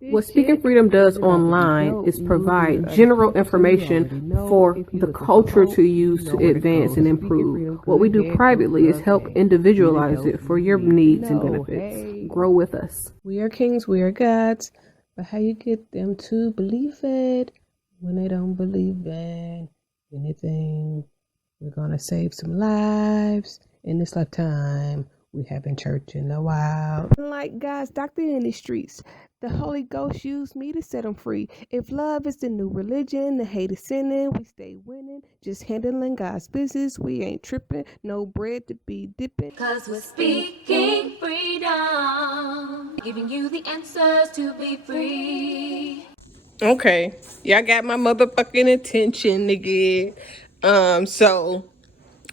What Speaking Freedom does online is provide general information for the culture to use to advance and improve. What we do privately is help individualize it for your needs and benefits. Grow with us. We are kings, we are gods, but how you get them to believe it when they don't believe in anything? We're going to save some lives in this lifetime. We haven't church in a while. Like God's doctor in the streets, the Holy Ghost used me to set them free. If love is the new religion, the hate is sinning, we stay winning. Just handling God's business, we ain't tripping. No bread to be dipping. Cause we're speaking freedom, giving you the answers to be free. Okay, y'all got my motherfucking attention, nigga. So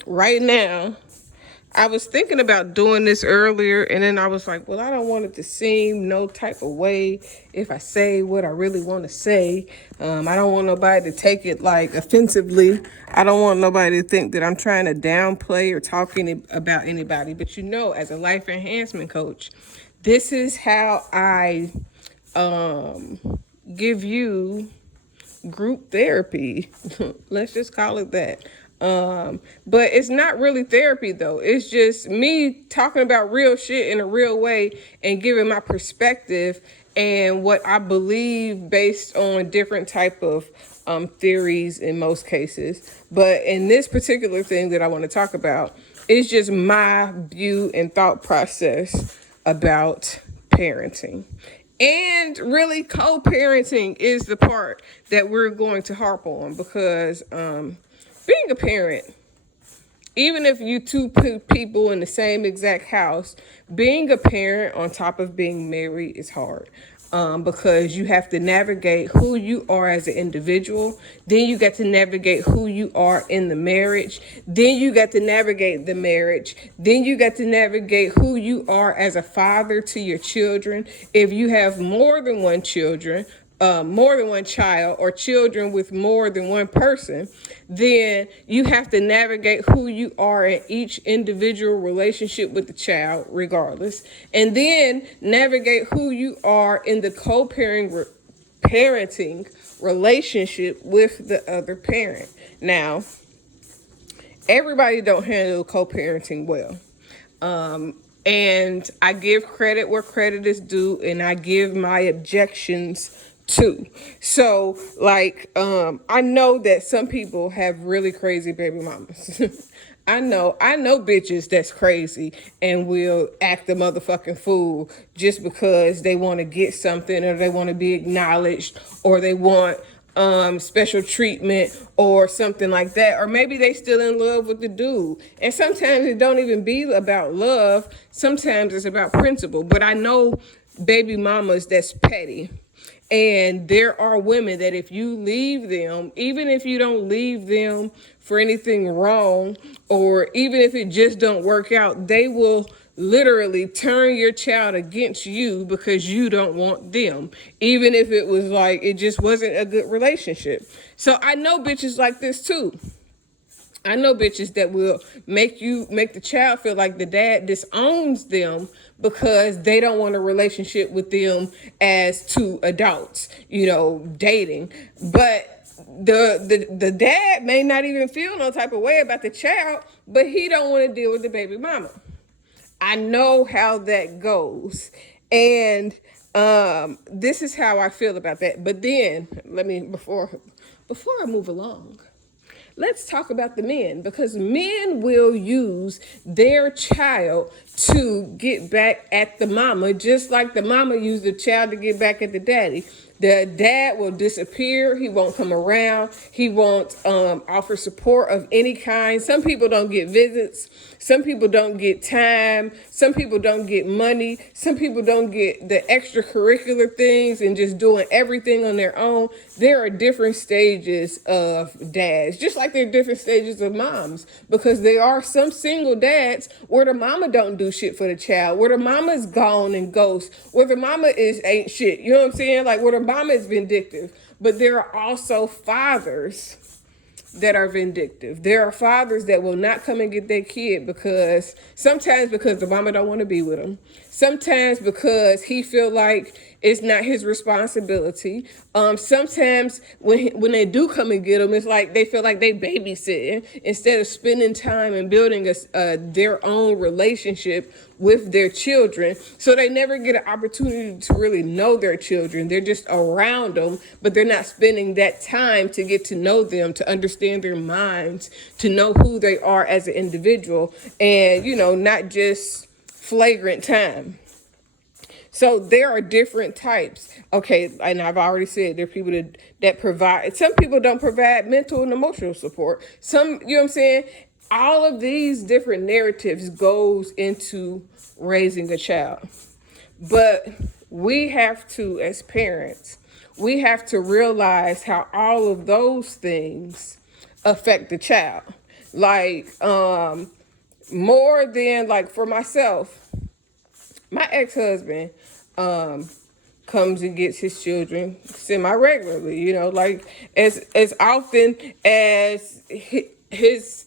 right now, I was thinking about doing this earlier, and then I was like, well, I don't want it to seem no type of way if I say what I really want to say. I don't want nobody to take it like offensively. I don't want nobody to think that I'm trying to downplay or talk about anybody. But you know, as a life enhancement coach, this is how I give you group therapy. Let's just call it that. But it's not really therapy though. It's just me talking about real shit in a real way and giving my perspective and what I believe based on different type of theories in most cases. But in this particular thing that I want to talk about, it's just my view and thought process about parenting. And really co-parenting is the part that we're going to harp on because being a parent, even if you two people in the same exact house, being a parent on top of being married is hard. Because you have to navigate who you are as an individual. Then you get to navigate who you are in the marriage. Then you get to navigate the marriage. Then you get to navigate who you are as a father to your children. If you have more than one child or children with more than one person, then you have to navigate who you are in each individual relationship with the child, regardless, and then navigate who you are in the co-parenting relationship with the other parent. Now, everybody don't handle co-parenting well. And I give credit where credit is due, and I give my objections too. So like, I know that some people have really crazy baby mamas. I know bitches that's crazy and will act a motherfucking fool just because they want to get something or they want to be acknowledged or they want special treatment or something like that, or maybe they still in love with the dude. And sometimes it don't even be about love. Sometimes it's about principle. But I know baby mamas that's petty. And there are women that if you leave them, even if you don't leave them for anything wrong, or even if it just don't work out, they will literally turn your child against you because you don't want them, even if it was like it just wasn't a good relationship. So I know bitches like this too. I know bitches that will make the child feel like the dad disowns them because they don't want a relationship with them as two adults, dating. But the dad may not even feel no type of way about the child, but he don't want to deal with the baby mama. I know how that goes. And this is how I feel about that. But then before I move along, let's talk about the men, because men will use their child to get back at the mama, just like the mama used the child to get back at the daddy. The dad will disappear. He won't come around. He won't offer support of any kind. Some people don't get visits. Some people don't get time. Some people don't get money. Some people don't get the extracurricular things and just doing everything on their own. There are different stages of dads, just like there are different stages of moms, because there are some single dads where the mama don't do shit for the child, where the mama is gone and ghost, where the mama ain't shit. You know what I'm saying? Like where the mama is vindictive. But there are also fathers that are vindictive. There are fathers that will not come and get their kid because the mama don't want to be with them. Sometimes because he feel like it's not his responsibility. Sometimes when they do come and get him, it's like they feel like they babysitting instead of spending time and building their own relationship with their children. So they never get an opportunity to really know their children. They're just around them, but they're not spending that time to get to know them, to understand their minds, to know who they are as an individual, and, not just flagrant time. So there are different types. Okay, and I've already said there are people that provide. Some people don't provide mental and emotional support. Some, you know what I'm saying? All of these different narratives goes into raising a child. But we have to, as parents, we have to realize how all of those things affect the child. Like, more than, like, for myself, my ex-husband comes and gets his children semi-regularly, like as often as his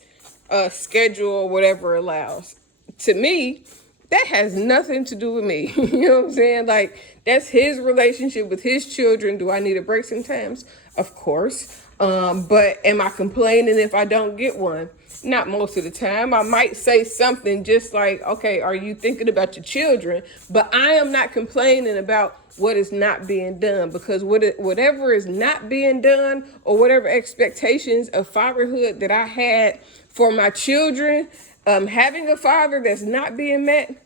schedule or whatever allows. To me, that has nothing to do with me. You know what I'm saying? Like, that's his relationship with his children. Do I need a break sometimes? Of course. But am I complaining if I don't get one? Not most of the time. I might say something just like, okay, are you thinking about your children? But I am not complaining about what is not being done, because whatever is not being done, or whatever expectations of fatherhood that I had for my children, having a father that's not being met,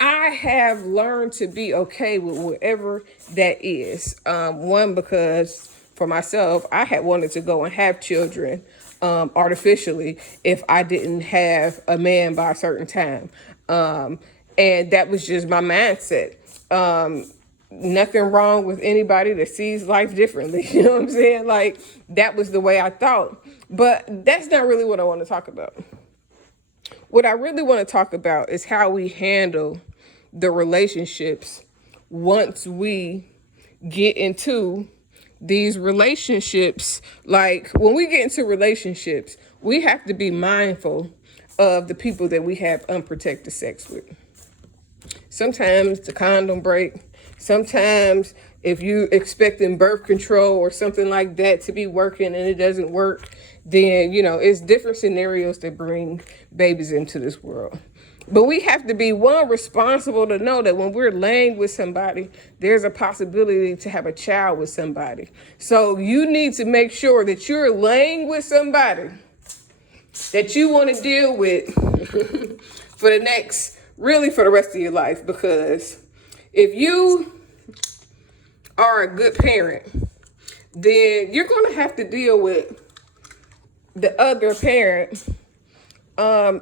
I have learned to be okay with whatever that is. One, because for myself, I had wanted to go and have children artificially if I didn't have a man by a certain time. And that was just my mindset. Nothing wrong with anybody that sees life differently. You know what I'm saying? Like, that was the way I thought. But that's not really what I want to talk about. What I really want to talk about is how we handle the relationships once we get into these relationships. Like, when we get into relationships, we have to be mindful of the people that we have unprotected sex with. Sometimes the condom break. Sometimes if you expecting birth control or something like that to be working and it doesn't work, then, it's different scenarios that bring babies into this world. But we have to be, one, responsible to know that when we're laying with somebody, there's a possibility to have a child with somebody. So you need to make sure that you're laying with somebody that you want to deal with for the rest of your life. Because if you are a good parent, then you're going to have to deal with the other parent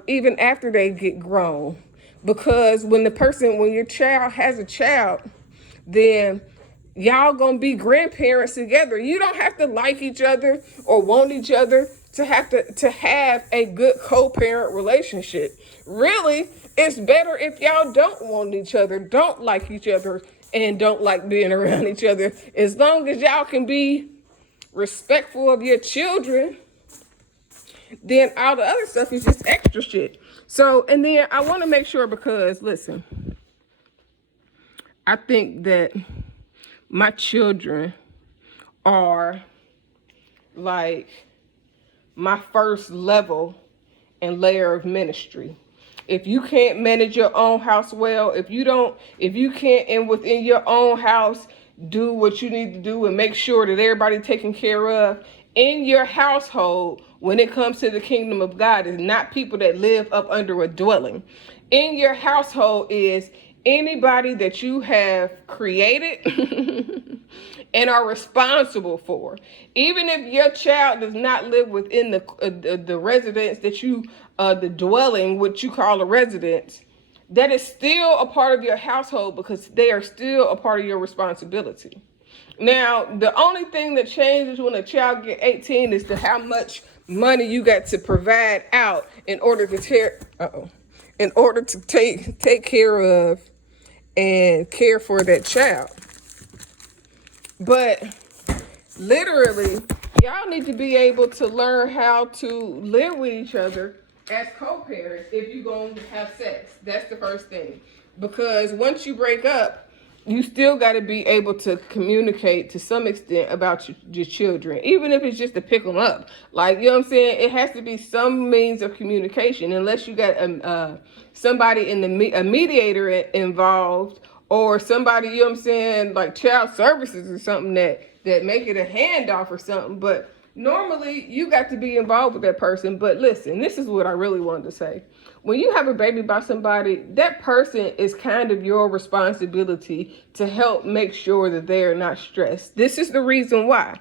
even after they get grown. Because when your child has a child, then y'all gonna be grandparents together. You don't have to like each other or want each other to have a good co-parent relationship. Really, it's better if y'all don't want each other, don't like each other, and don't like being around each other. As long as y'all can be respectful of your children, then all the other stuff is just extra shit. So, and then I want to make sure, because, listen, I think that my children are like my first level and layer of ministry. If you can't manage your own house well, if you can't, and within your own house, do what you need to do and make sure that everybody's taken care of in your household, when it comes to the kingdom of God, is not people that live up under a dwelling. In your household is anybody that you have created and are responsible for. Even if your child does not live within the residence that you, the dwelling, what you call a residence, that is still a part of your household, because they are still a part of your responsibility. Now, the only thing that changes when a child gets 18 is to how much money you got to provide out in order to take care of and care for that child. But literally, y'all need to be able to learn how to live with each other as co-parents if you're going to have sex. That's the first thing. because once you break up, you still got to be able to communicate to some extent about your children, even if it's just to pick them up. Like, you know what I'm saying? It has to be some means of communication, unless you got somebody in a mediator involved, or somebody, you know what I'm saying, like child services or something that make it a handoff or something. But normally you got to be involved with that person. But listen, this is what I really wanted to say. When you have a baby by somebody, that person is kind of your responsibility to help make sure that they are not stressed. This is the reason why.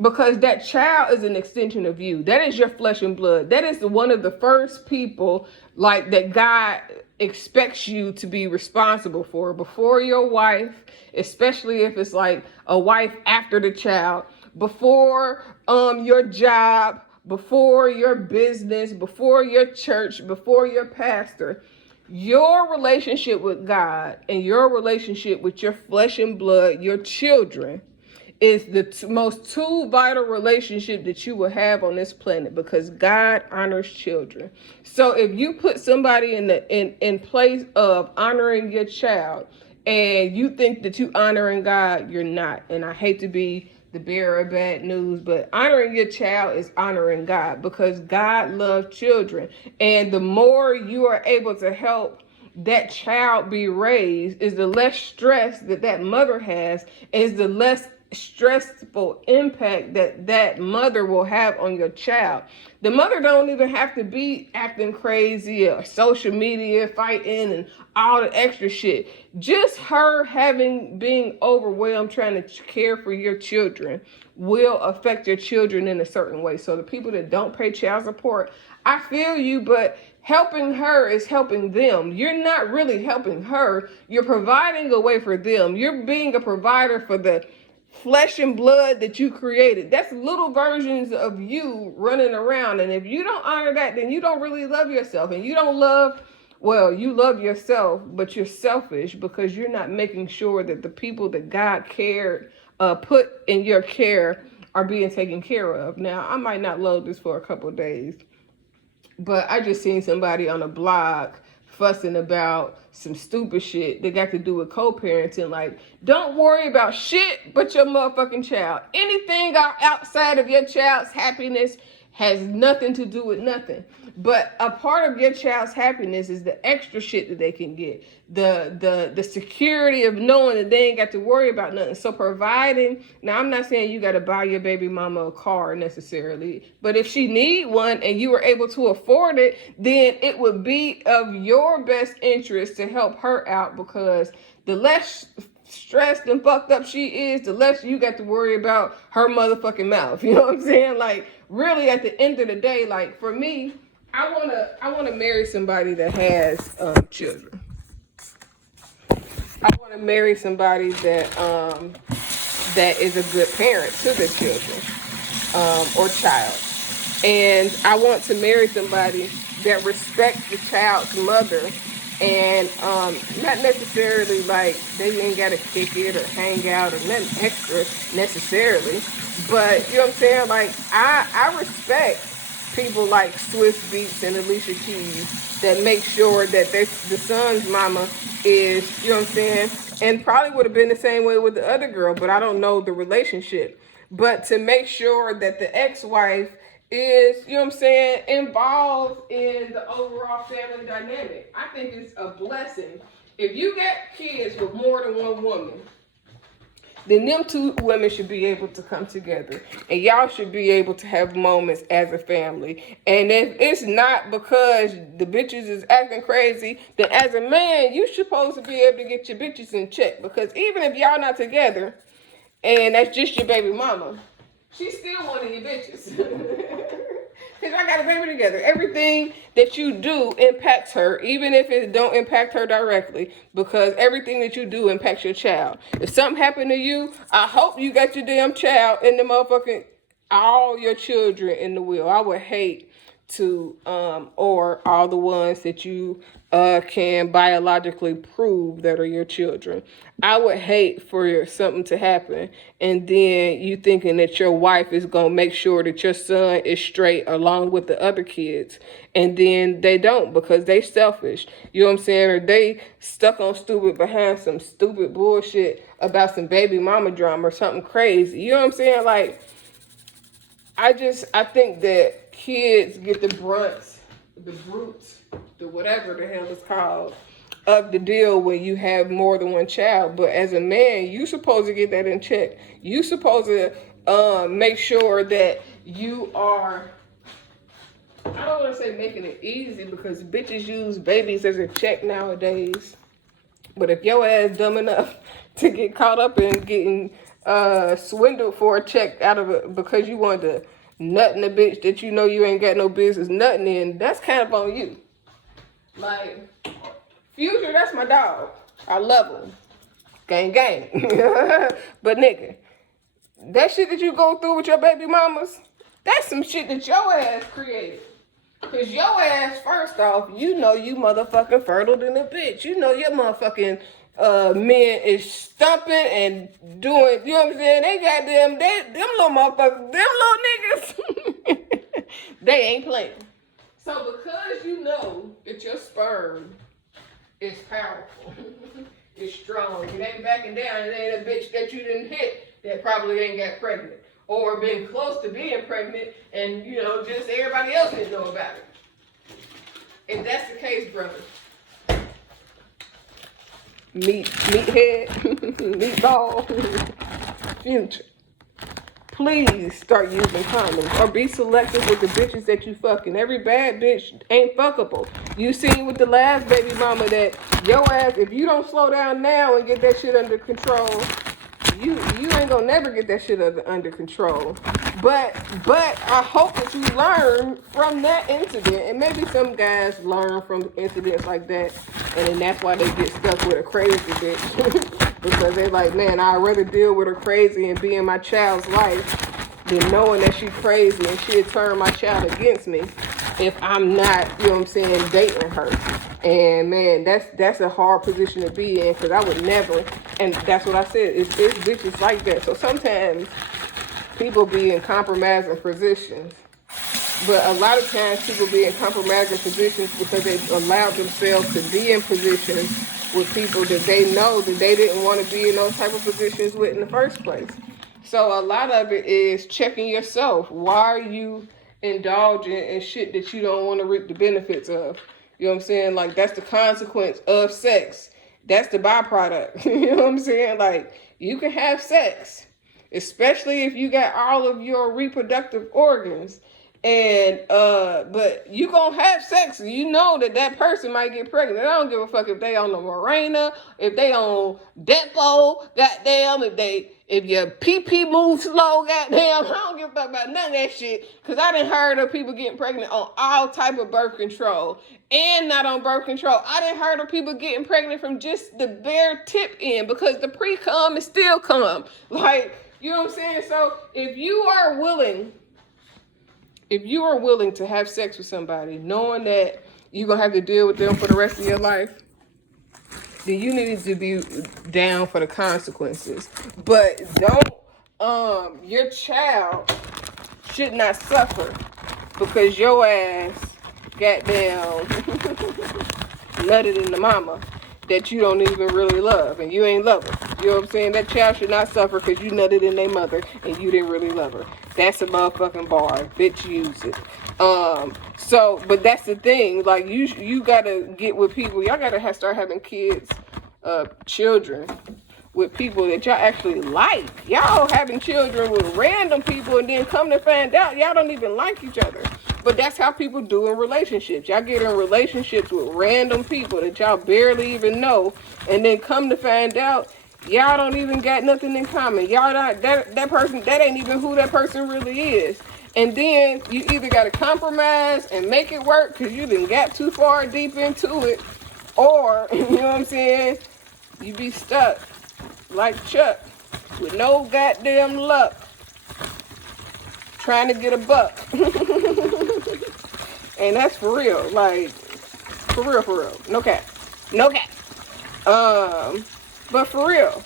Because that child is an extension of you. That is your flesh and blood. That is one of the first people like that God expects you to be responsible for before your wife, especially if it's like a wife after the child, before your job, before your business, before your church, before your pastor. Your relationship with God and your relationship with your flesh and blood, your children, is the most two vital relationship that you will have on this planet, because God honors children. So if you put somebody in place of honoring your child and you think that you honoring God, you're not. And I hate to be the bearer of bad news, but honoring your child is honoring God, because God loves children. And the more you are able to help that child be raised, is the less stress that mother has, is the less stressful impact that mother will have on your child. The mother don't even have to be acting crazy or social media fighting and all the extra shit. Just her being overwhelmed trying to care for your children will affect your children in a certain way. So the people that don't pay child support, I feel you, but helping her is helping them. You're not really helping her. You're providing a way for them. You're being a provider for the flesh and blood that you created. That's little versions of you running around. And if you don't honor that, then you don't really love yourself. And you don't you love yourself, but you're selfish because you're not making sure that the people that God put in your care are being taken care of. Now, I might not load this for a couple of days, but I just seen somebody on a blog fussing about some stupid shit that got to do with co-parenting. Like, don't worry about shit but your motherfucking child. Anything outside of your child's happiness has nothing to do with nothing. But a part of your child's happiness is the extra shit that they can get. The security of knowing that they ain't got to worry about nothing. So providing, now I'm not saying you got to buy your baby mama a car necessarily, but if she need one and you were able to afford it, then it would be of your best interest to help her out, because the less stressed and fucked up she is, the less you got to worry about her motherfucking mouth. You know what I'm saying? Like, really, at the end of the day, like, for me, I wanna marry somebody that has children. I wanna marry somebody that is a good parent to their children or child. And I want to marry somebody that respects the child's mother, and not necessarily like they ain't gotta kick it or hang out or nothing extra necessarily, but you know what I'm saying? Like, I respect people like Swiss Beats and Alicia Keys that make sure that the son's mama is, you know what I'm saying? And probably would have been the same way with the other girl, but I don't know the relationship. But to make sure that the ex-wife is, you know what I'm saying, involved in the overall family dynamic. I think it's a blessing. If you got kids with more than one woman, then them two women should be able to come together, and y'all should be able to have moments as a family. And if it's not because the bitches is acting crazy, then as a man, you supposed to be able to get your bitches in check, because even if y'all not together and that's just your baby mama, she's still one of your bitches. Because I got a baby together. Everything that you do impacts her, even if it don't impact her directly, because everything that you do impacts your child. If something happened to you, I hope you got your damn child in the motherfucking, all your children in the wheel. I would hate to, or all the ones that you can biologically prove that are your children. I would hate for something to happen and then you thinking that your wife is going to make sure that your son is straight along with the other kids, and then they don't because they selfish. You know what I'm saying? Or they stuck on stupid behind some stupid bullshit about some baby mama drama or something crazy. You know what I'm saying? Like, I think that kids get the brunts, the brutes, the whatever the hell it's called, of the deal when you have more than one child. But as a man, you supposed to get that in check. You supposed to make sure that you are, I don't want to say making it easy because bitches use babies as a check nowadays. But if your ass dumb enough to get caught up in getting swindled for a check out of it because you wanted to nut in a bitch that you know you ain't got no business nutting in, that's kind of on you. Like, Future, that's my dog. I love him. Gang, gang. But nigga, that shit that you go through with your baby mamas, that's some shit that your ass created. Cause your ass, first off, you know you motherfucking fertile than a bitch. You know your motherfucking men is stumping and doing, you know what I'm saying? They got them little motherfuckers, them little niggas, they ain't playing. So because you know that your sperm is powerful, it's strong, it ain't backing down, it ain't a bitch that you didn't hit that probably ain't got pregnant. Or been close to being pregnant and, you know, just everybody else didn't know about it. If that's the case, brother, meathead, meatball, Future, please start using condoms or be selective with the bitches that you fucking. Every bad bitch ain't fuckable. You seen with the last baby mama that your ass, if you don't slow down now and get that shit under control, you ain't gonna never get that shit under control. But I hope that you learn from that incident, and maybe some guys learn from incidents like that, and then that's why they get stuck with a crazy bitch. Because they like, man, I'd rather deal with her crazy and be in my child's life than knowing that she's crazy and she'll turn my child against me if I'm not, you know what I'm saying, dating her. And man, that's a hard position to be in, because I would never, and that's what I said, it's bitches like that. So sometimes people be in compromising positions, but a lot of times people be in compromising positions because they've allowed themselves to be in positions with people that they know that they didn't want to be in those type of positions with in the first place. So a lot of it is checking yourself. Why are you indulging in shit that you don't want to reap the benefits of? You know what I'm saying? Like, that's the consequence of sex. That's the byproduct. You know what I'm saying? Like, you can have sex, especially if you got all of your reproductive organs. And, but you gonna have sex, you know that person might get pregnant. I don't give a fuck if they on the Morena, if they on Depo, goddamn, if your PP moves slow, goddamn, I don't give a fuck about none of that shit. Cause I done heard of people getting pregnant on all type of birth control and not on birth control. I done heard of people getting pregnant from just the bare tip end, because the pre-cum is still cum. Like, you know what I'm saying? So if you are willing to have sex with somebody, knowing that you're going to have to deal with them for the rest of your life, then you need to be down for the consequences. But your child should not suffer because your ass goddamn nutted in the mama that you don't even really love and you ain't love her. You know what I'm saying? That child should not suffer because you nutted in their mother and you didn't really love her. That's a motherfucking bar. Bitch, use it. But that's the thing. Like, you gotta get with people. Y'all gotta start having kids, children with people that y'all actually like. Y'all having children with random people and then come to find out y'all don't even like each other. But that's how people do in relationships. Y'all get in relationships with random people that y'all barely even know, and then come to find out y'all don't even got nothing in common. Y'all not that person, that ain't even who that person really is. And then you either got to compromise and make it work because you done got too far deep into it, or, you know what I'm saying, you be stuck like Chuck with no goddamn luck trying to get a buck. And that's for real. Like, for real, for real. No cap. No cap. But for real.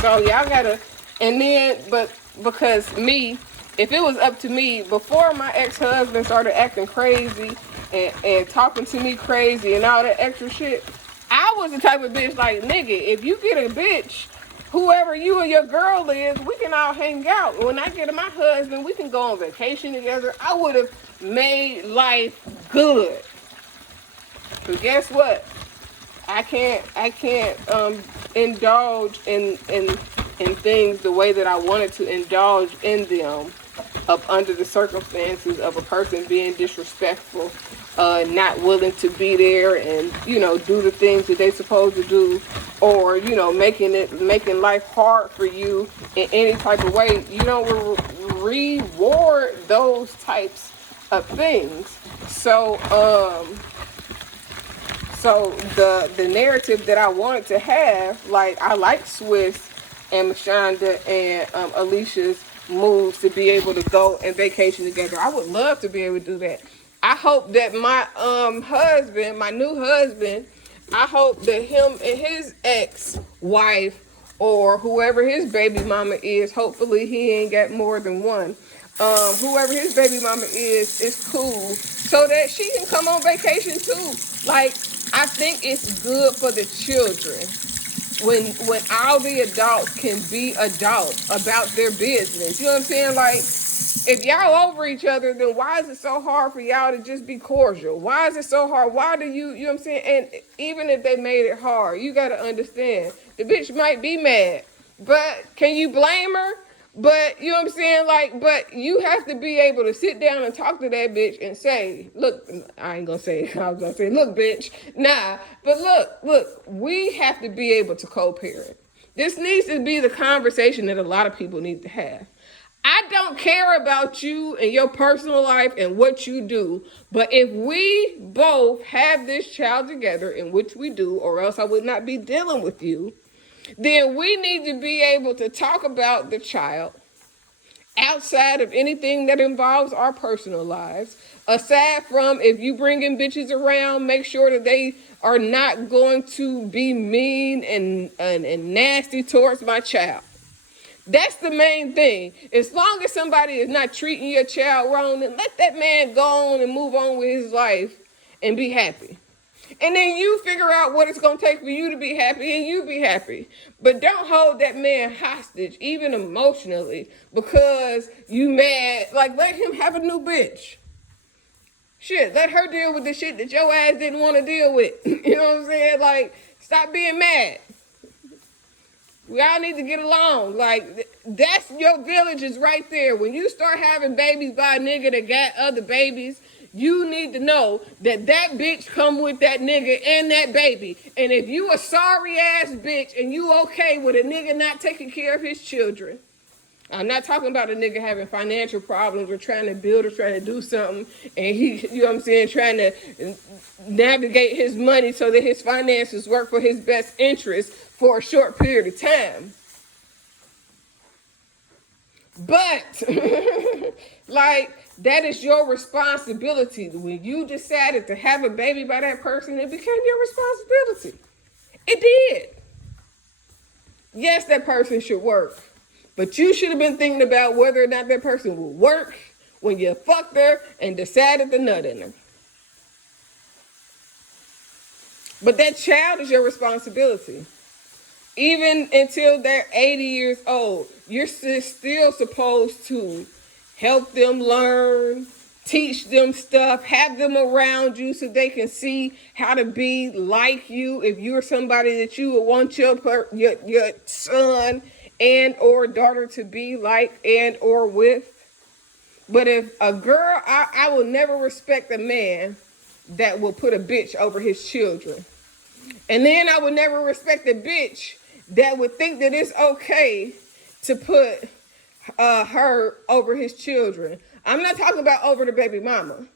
So y'all gotta, and then, but because me, if it was up to me, before my ex-husband started acting crazy and talking to me crazy and all that extra shit, I was the type of bitch like, nigga, if you get a bitch, whoever you and your girl is, we can all hang out. When I get my husband, we can go on vacation together. I would have made life good. But guess what? I can't indulge in things the way that I wanted to indulge in them up under the circumstances of a person being disrespectful, not willing to be there and, you know, do the things that they're supposed to do, or, you know, making life hard for you in any type of way. You don't reward those types of things. So the narrative that I wanted to have, like, I like Swiss and Mashonda and Alicia's moves to be able to go and vacation together. I would love to be able to do that. I hope that my husband, my new husband, I hope that him and his ex-wife or whoever his baby mama is, hopefully he ain't got more than one. Whoever his baby mama is cool, so that she can come on vacation too. Like, I think it's good for the children when all the adults can be adults about their business. You know what I'm saying? Like, if y'all over each other, then why is it so hard for y'all to just be cordial? Why is it so hard? Why do you know what I'm saying? And even if they made it hard, you got to understand, the bitch might be mad, but can you blame her? But, you know what I'm saying? Like, but you have to be able to sit down and talk to that bitch and say, look, I ain't gonna say, I was gonna say, look, bitch, nah. But look, we have to be able to co-parent. This needs to be the conversation that a lot of people need to have. I don't care about you and your personal life and what you do, but if we both have this child together, in which we do, or else I would not be dealing with you, then we need to be able to talk about the child outside of anything that involves our personal lives. Aside from, if you bringing bitches around, make sure that they are not going to be mean and nasty towards my child. That's the main thing. As long as somebody is not treating your child wrong, then let that man go on and move on with his life and be happy. And then you figure out what it's going to take for you to be happy, and you be happy. But don't hold that man hostage, even emotionally, because you mad. Like, let him have a new bitch. Shit, let her deal with the shit that your ass didn't want to deal with. You know what I'm saying? Like, stop being mad. We all need to get along. Like, that's your village is right there. When you start having babies by a nigga that got other babies, you need to know that that bitch come with that nigga and that baby. And if you a sorry ass bitch and you okay with a nigga not taking care of his children, I'm not talking about a nigga having financial problems or trying to build or trying to do something, and he, you know what I'm saying, trying to navigate his money so that his finances work for his best interest for a short period of time. But, like, that is your responsibility. When you decided to have a baby by that person, it became your responsibility. It did. Yes, that person should work. But you should have been thinking about whether or not that person will work when you fucked her and decided to nut in her. But that child is your responsibility. Even until they're 80 years old, you're still supposed to help them learn, teach them stuff, have them around you so they can see how to be like you. If you're somebody that you would want your son and or daughter to be like and or with. But if a girl, I will never respect a man that will put a bitch over his children. And then I would never respect a bitch that would think that it's okay to put her over his children. I'm not talking about over the baby mama,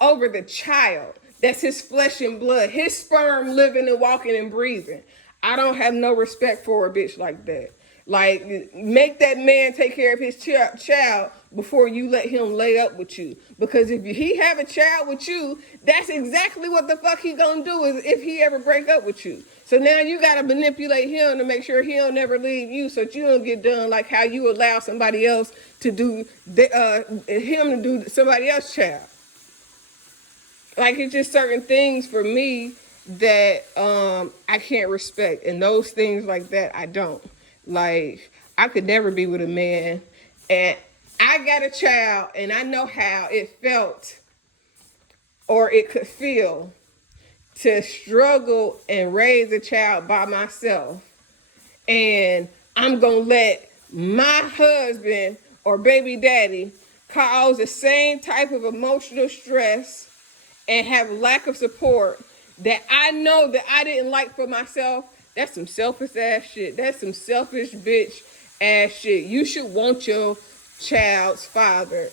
over the child. That's his flesh and blood, his sperm living and walking and breathing. I don't have no respect for a bitch like that. Like, make that man take care of his child before you let him lay up with you. Because if he have a child with you, that's exactly what the fuck he gonna do is if he ever break up with you. So now you gotta manipulate him to make sure he don't never leave you, so that you don't get done like how you allow somebody else to do him to do somebody else's child. Like, it's just certain things for me that I can't respect, and those things like that I don't. Like, I could never be with a man, and I got a child, and I know how it felt or it could feel to struggle and raise a child by myself. And I'm going to let my husband or baby daddy cause the same type of emotional stress and have lack of support that I know that I didn't like for myself. That's some selfish ass shit. That's some selfish bitch ass shit. You should want your child's father,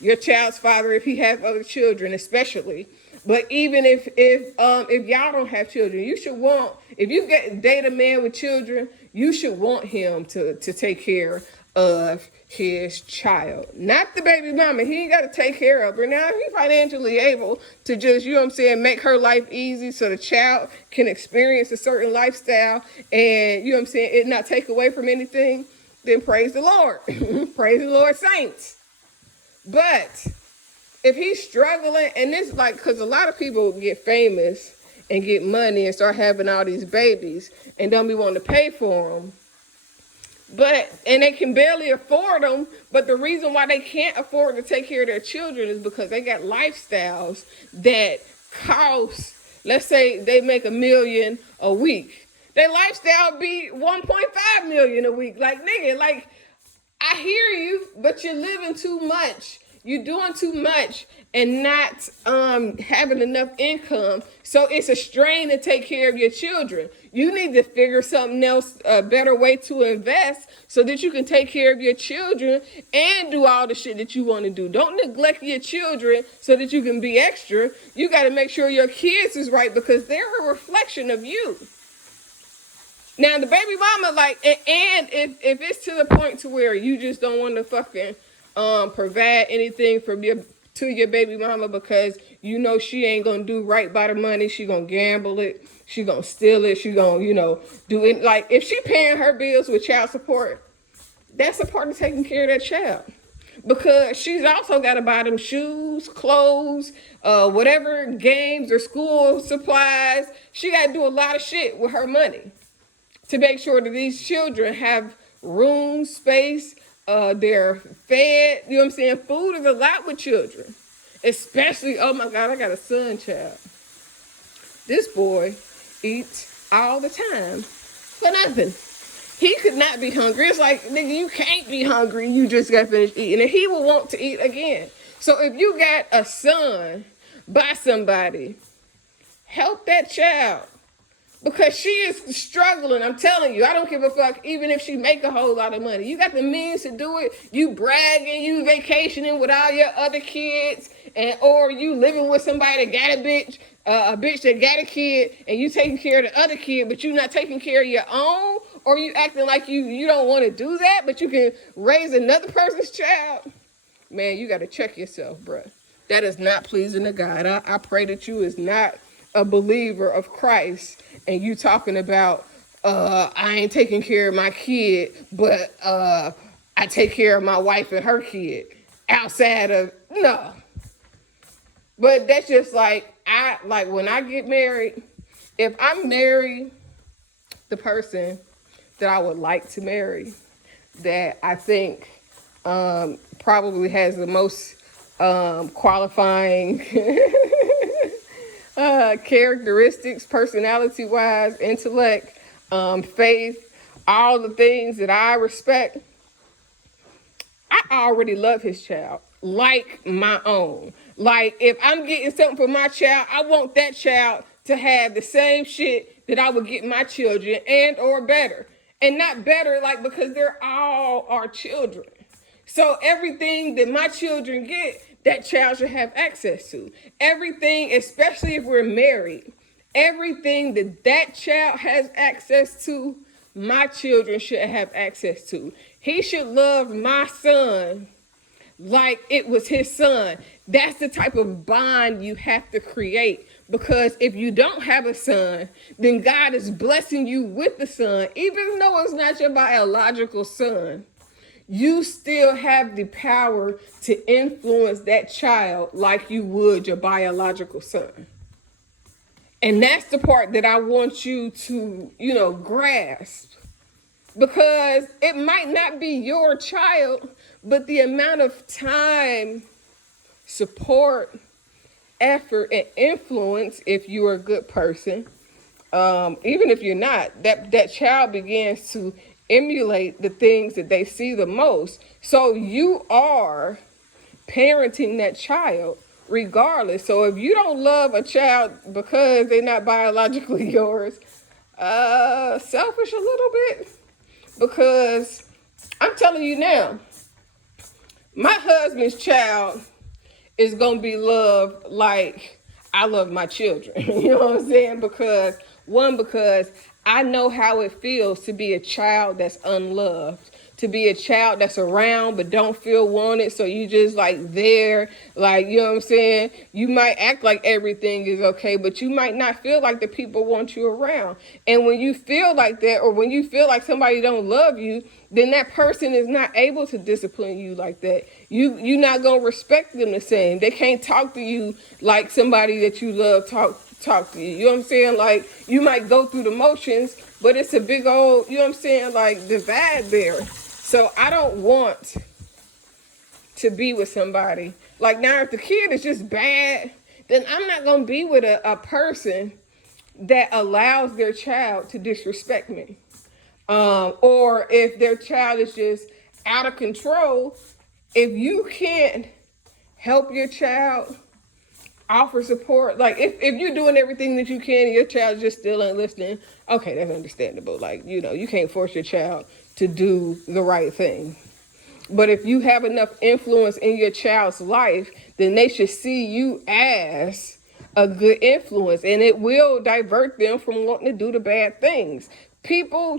if he has other children, especially. But even if y'all don't have children, you should want, if you date a man with children, you should want him to take care of his child, not the baby mama. He ain't got to take care of her. Now, if he's financially able to just, make her life easy so the child can experience a certain lifestyle and, it not take away from anything, then praise the Lord. Praise the Lord, saints. But if he's struggling, and this, like, because a lot of people get famous and get money and start having all these babies and don't be wanting to pay for them, and they can barely afford them, but the reason why they can't afford to take care of their children is because they got lifestyles that cost, let's say they make $1 million a week. Their lifestyle be $1.5 million a week. Like, nigga, like, I hear you, but you're living too much. You're doing too much and not having enough income. So it's a strain to take care of your children. You need to figure something else, a better way to invest so that you can take care of your children and do all the shit that you want to do. Don't neglect your children so that you can be extra. You got to make sure your kids is right because they're a reflection of you. Now, the baby mama, like, and if it's to the point to where you just don't want to fucking provide anything to your baby mama because she ain't gonna do right by the money, she gonna gamble it, she gonna steal it, she gonna do it. Like, if she paying her bills with child support, that's a part of taking care of that child, because she's also got to buy them shoes, clothes, whatever, games or school supplies. She got to do a lot of shit with her money to make sure that these children have room, space, they're fed, Food is a lot with children. Especially, oh my God, I got a son child. This boy eats all the time for nothing. He could not be hungry. It's like, nigga, you can't be hungry. You just got finished eating. And he will want to eat again. So if you got a son by somebody, help that child. Because she is struggling. I'm telling you, I don't give a fuck even if she make a whole lot of money. You got the means to do it. You bragging, you vacationing with all your other kids, or you living with somebody that got a bitch that got a kid, and you taking care of the other kid, but you not taking care of your own, or you acting like you don't want to do that, but you can raise another person's child. Man, you got to check yourself, bruh. That is not pleasing to God. I pray that you is not a believer of Christ and you talking about I ain't taking care of my kid, but I take care of my wife and her kid outside of, no. But that's just like, when I get married, if I marry the person that I would like to marry, that I think probably has the most qualifying characteristics, personality-wise, intellect, faith, all the things that I respect, I already love his child like my own. Like, if I'm getting something for my child, I want that child to have the same shit that I would get my children, and or better. And not better, like, because they're all our children. So everything that my children get, that child should have access to. Everything, especially if we're married, everything that child has access to, my children should have access to. He should love my son like it was his son. That's the type of bond you have to create, because if you don't have a son, then God is blessing you with the son. Even though it's not your biological son, you still have the power to influence that child like you would your biological son. And that's the part that I want you to, grasp. Because it might not be your child, but the amount of time, support, effort, and influence, if you're a good person, even if you're not, that child begins to emulate the things that they see the most. So you are parenting that child regardless. So if you don't love a child because they're not biologically yours, selfish a little bit. Because I'm telling you now, my husband's child is going to be loved like I love my children. You know what I'm saying? Because I know how it feels to be a child that's unloved, to be a child that's around but don't feel wanted. So you just like there, like, you know what I'm saying? You might act like everything is okay, but you might not feel like the people want you around. And when you feel like that, or when you feel like somebody don't love you, then that person is not able to discipline you like that. You're not going to respect them the same. They can't talk to you like somebody that you love talk to you. You know what I'm saying? Like, you might go through the motions, but it's a big old, you know what I'm saying, like, divide there. So I don't want to be with somebody. Like, now if the kid is just bad, then I'm not going to be with a person that allows their child to disrespect me. Or if their child is just out of control, if you can't help your child, offer support, like if you're doing everything that you can and your child just still ain't listening, okay, that's understandable. Like, you can't force your child to do the right thing. But if you have enough influence in your child's life, then they should see you as a good influence, and it will divert them from wanting to do the bad things.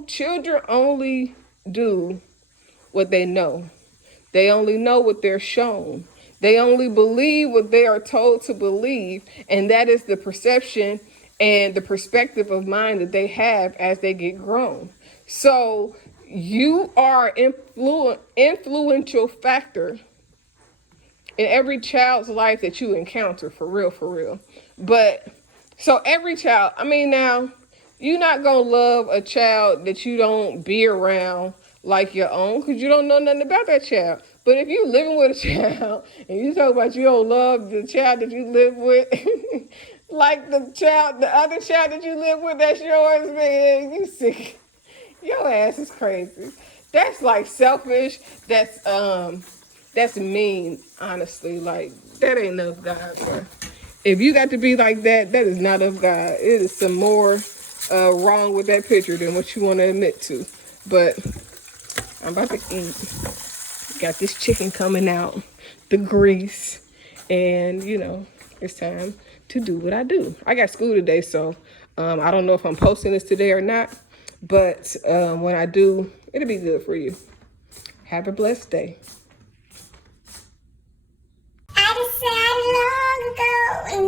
Children only do what they know. They only know what they're shown. They only believe what they are told to believe, and that is the perception and the perspective of mind that they have as they get grown. So you are influential factor in every child's life that you encounter, for real. But so every child, now, you're not going to love a child that you don't be around like your own, because you don't know nothing about that child. But if you living with a child and you talk about you don't love the child that you live with, like the other child that you live with, that's yours, man, you sick. Your ass is crazy. That's like selfish. That's mean, honestly. Like, that ain't of God, bro. If you got to be like that, that is not of God. It is some more wrong with that picture than what you want to admit to. But I'm about to eat. Got this chicken coming out, the grease, and it's time to do what I do. I got school today, so I don't know if I'm posting this today or not, but when I do, it'll be good for you. Have a blessed day. I decided long ago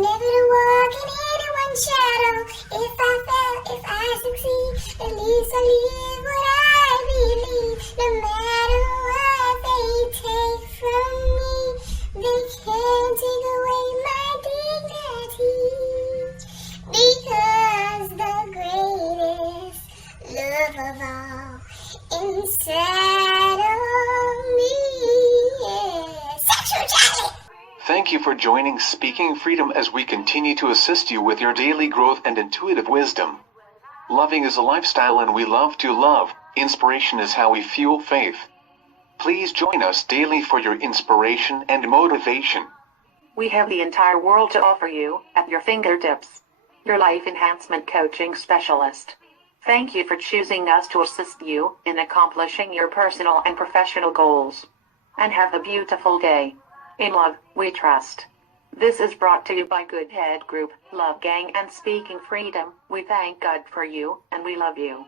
never to walk in anyone's shadow. If I succeed, at least I live what I believe. No matter what they take from me, they can't take away my dignity. Because the greatest love of all inside of me is sexuality. Thank you for joining Speaking Freedom as we continue to assist you with your daily growth and intuitive wisdom. Loving is a lifestyle and we love to love. Inspiration is how we fuel faith. Please join us daily for your inspiration and motivation. We have the entire world to offer you at your fingertips. Your life enhancement coaching specialist. Thank you for choosing us to assist you in accomplishing your personal and professional goals. And have a beautiful day. In love, we trust. This is brought to you by Good Head Group, Love Gang, and Speaking Freedom. We thank God for you, and we love you.